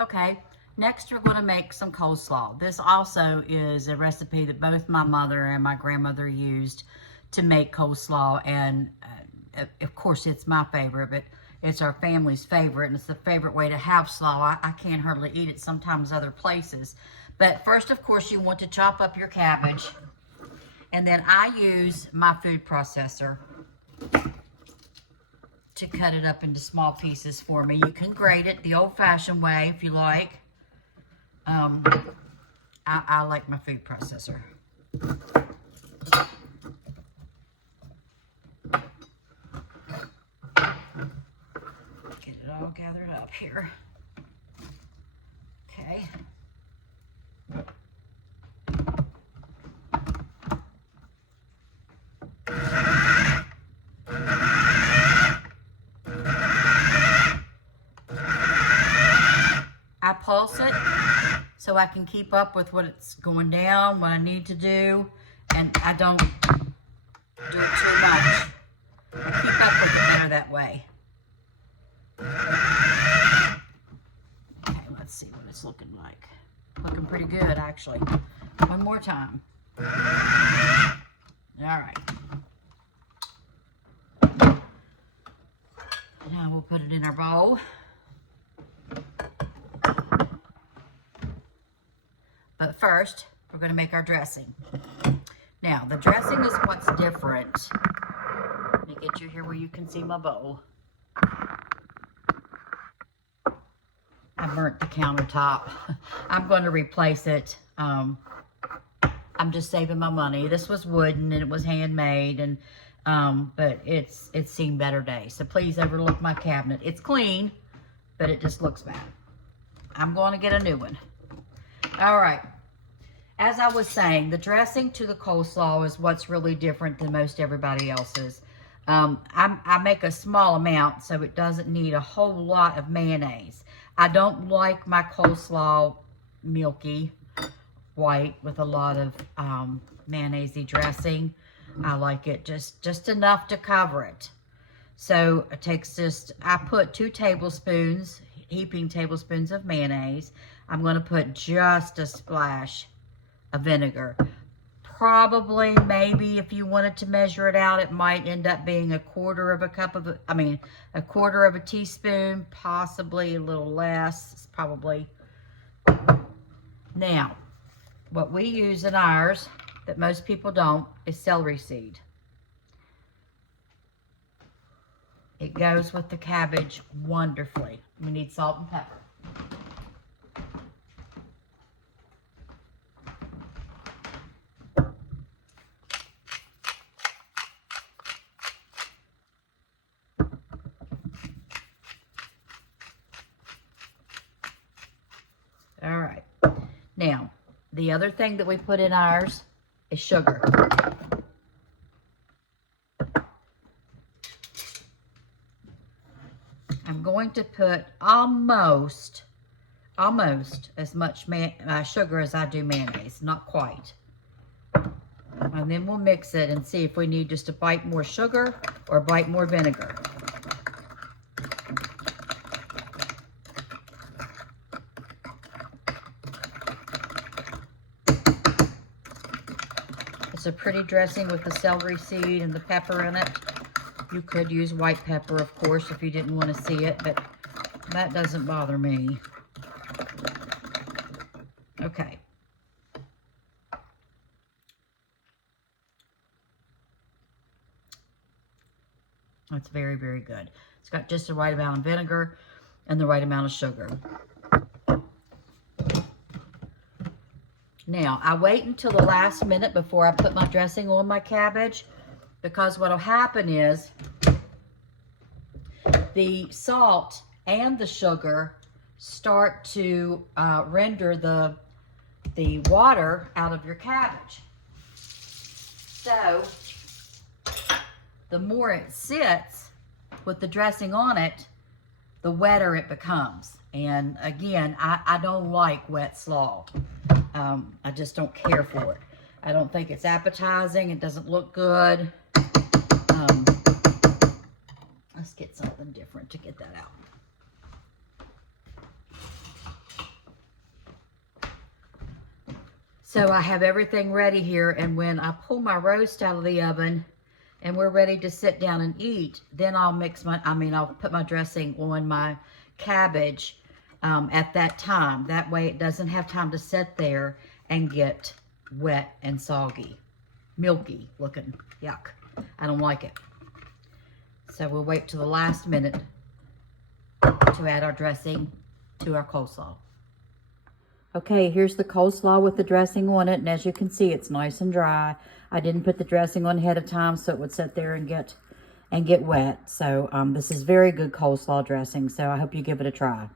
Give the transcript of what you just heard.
Okay, next we're going to make some coleslaw. This also is a recipe that both my mother and my grandmother used to make coleslaw, and of course it's my favorite, but it's our family's favorite, and it's the favorite way to have slaw. I can't hardly eat it sometimes other places. But first, of course, you want to chop up your cabbage, and then I use my food processor to cut it up into small pieces for me. You can grate it the old-fashioned way if you like. I like my food processor. Get it all gathered up here. Okay. I pulse it so I can keep up with what it's going down, what I need to do, and I don't do it too much. I keep up with it better that way. Okay, let's see what it's looking like. Looking pretty good, actually. One more time. All right. Now we'll put it in our bowl. But first, we're going to make our dressing. Now, the dressing is what's different. Let me get you here where you can see my bowl. I burnt the countertop. I'm going to replace it. I'm just saving my money. This was wooden and it was handmade, and but it's seen better days. So please overlook my cabinet. It's clean, but it just looks bad. I'm going to get a new one. All right. As I was saying, the dressing to the coleslaw is what's really different than most everybody else's. I make a small amount, so it doesn't need a whole lot of mayonnaise. I don't like my coleslaw milky white with a lot of mayonnaise-y dressing. I like it just enough to cover it. So it takes I put 2 tablespoons, heaping tablespoons of mayonnaise. I'm going to put just a splash of vinegar. Probably, maybe, if you wanted to measure it out, it might end up being a quarter of a teaspoon, possibly a little less, probably. Now, what we use in ours, that most people don't, is celery seed. It goes with the cabbage wonderfully. We need salt and pepper. All right. Now, the other thing that we put in ours is sugar. I'm going to put almost as much sugar as I do mayonnaise, not quite. And then we'll mix it and see if we need just a bite more sugar or a bite more vinegar. It's a pretty dressing with the celery seed and the pepper in it. You could use white pepper, of course, if you didn't want to see it, but that doesn't bother me. Okay. That's very, very good. It's got just the right amount of vinegar and the right amount of sugar. Now, I wait until the last minute before I put my dressing on my cabbage, because what will happen is the salt and the sugar start to render the water out of your cabbage. So, the more it sits with the dressing on it, the wetter it becomes. And again, I don't like wet slaw. I just don't care for it. I don't think it's appetizing. It doesn't look good. Let's get something different to get that out. So I have everything ready here, and when I pull my roast out of the oven and we're ready to sit down and eat, then I'll I'll put my dressing on my cabbage at that time. That way it doesn't have time to sit there and get wet and soggy, milky looking. Yuck. I don't like it. So we'll wait till the last minute to add our dressing to our coleslaw. Okay, here's the coleslaw with the dressing on it, and as you can see, it's nice and dry. I didn't put the dressing on ahead of time so it would sit there and get wet. So this is very good coleslaw dressing, so I hope you give it a try.